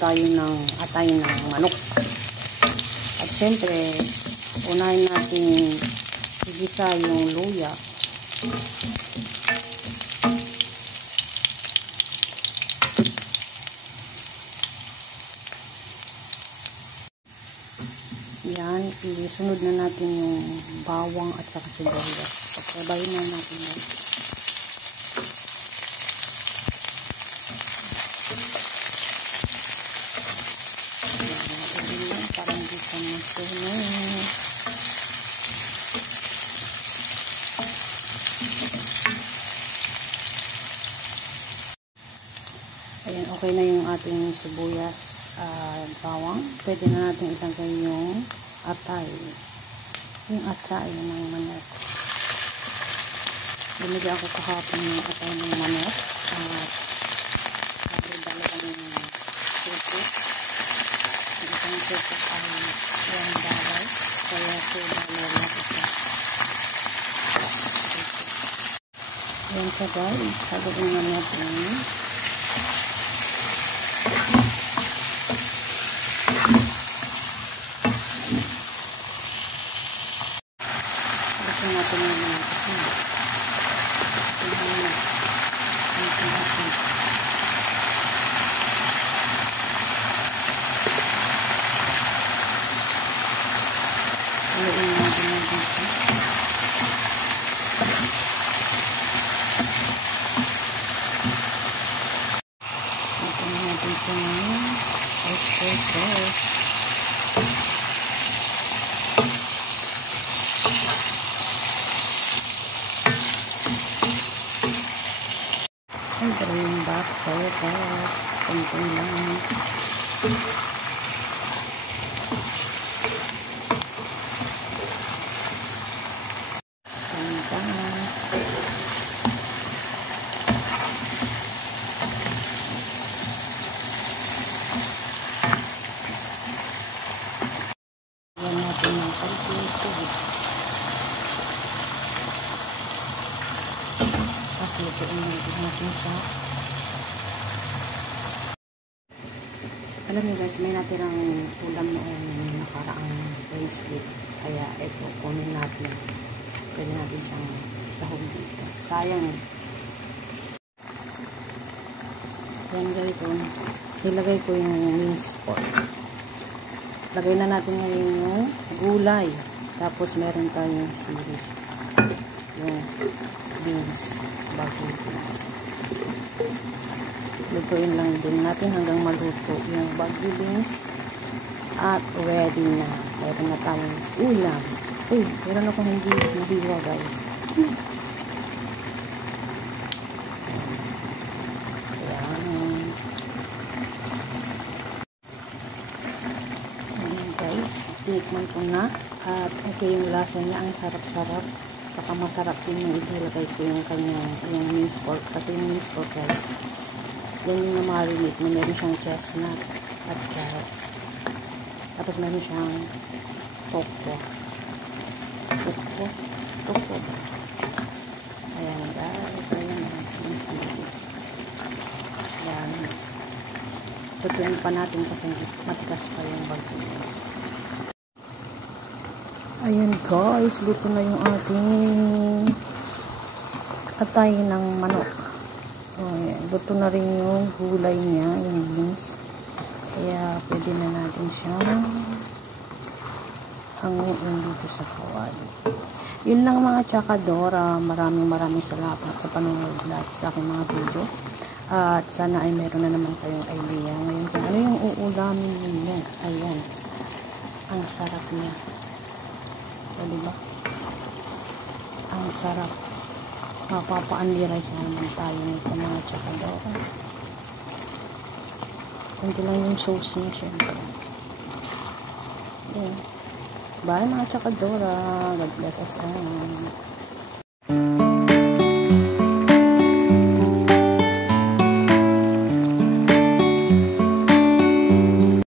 tayo ng atay ng manok. At syempre, unahin natin igisa yung luya. Yan, isunod na natin yung bawang at saka sibuyas. Pagsabayin na natin yan. Parang di ka masunog. Ayan, okay na yung ating sibuyas at bawang. Pwede na natin ilagay yung atay. Yung atay ng manok. Binigyan ako kahapon ng atay ng manok. At dalawang suko. Ang isang suko ay $1. Kaya $2 na ito. Ayan siya guys. Sagutin na natin. Gusto natin yung mga kasama. Haluin natin yung dito. Natin natin ito ng oyster sauce. Siyempre yung back sauce. Kunting lang. Yan natin yung konting tubig. Tapos lutuin natin siya. Alam niyo guys, may natirang ulam noong nakaraang bracelet. Kaya ito, kunin natin. Pwede natin siyang sahog dito. Sayang. Yan guys, nilagay ko yung minced pork. Lagay na natin ngayon yung gulay. Tapos meron tayong sili. Yung beans. Bagong beans. Lutuin lang din natin hanggang maluto yung bagong beans. At ready na. Meron na tayong ulam. Uy, meron akong hindi hiwa guys. Tinikman ko na at okay yung lasa niya, ang sarap-sarap. Saka masarap din yung ilagay ko yung kanyang yung minced pork. Kasi yung minced pork guys, yan yung na-marinate na meron siyang chestnut at carrots. Tapos meron siyang tokwa. Tokwa ba? Ayan guys, ayan yung sili. Ayan. Tutuin pa natin kasi matigas pa yung bagay. Ayan guys, luto na yung ating atay ng manok. Ayan, luto na rin yung gulay niya, yung beans. Kaya pwede na natin siyang hanguin dito sa kawali. Yun lang mga tsakadora. Maraming salamat sa panonood lahat sa aking mga video. At sana ay meron na naman kayong idea ngayon kung ano yung uulamin ninyo. Ayan, ang sarap niya. Diba? Ang sarap. Mapapa-unli-rice na naman tayo nito mga tsakadora. Kunti lang yung sauce niya syempre. Bye mga tsakadora. God bless us all.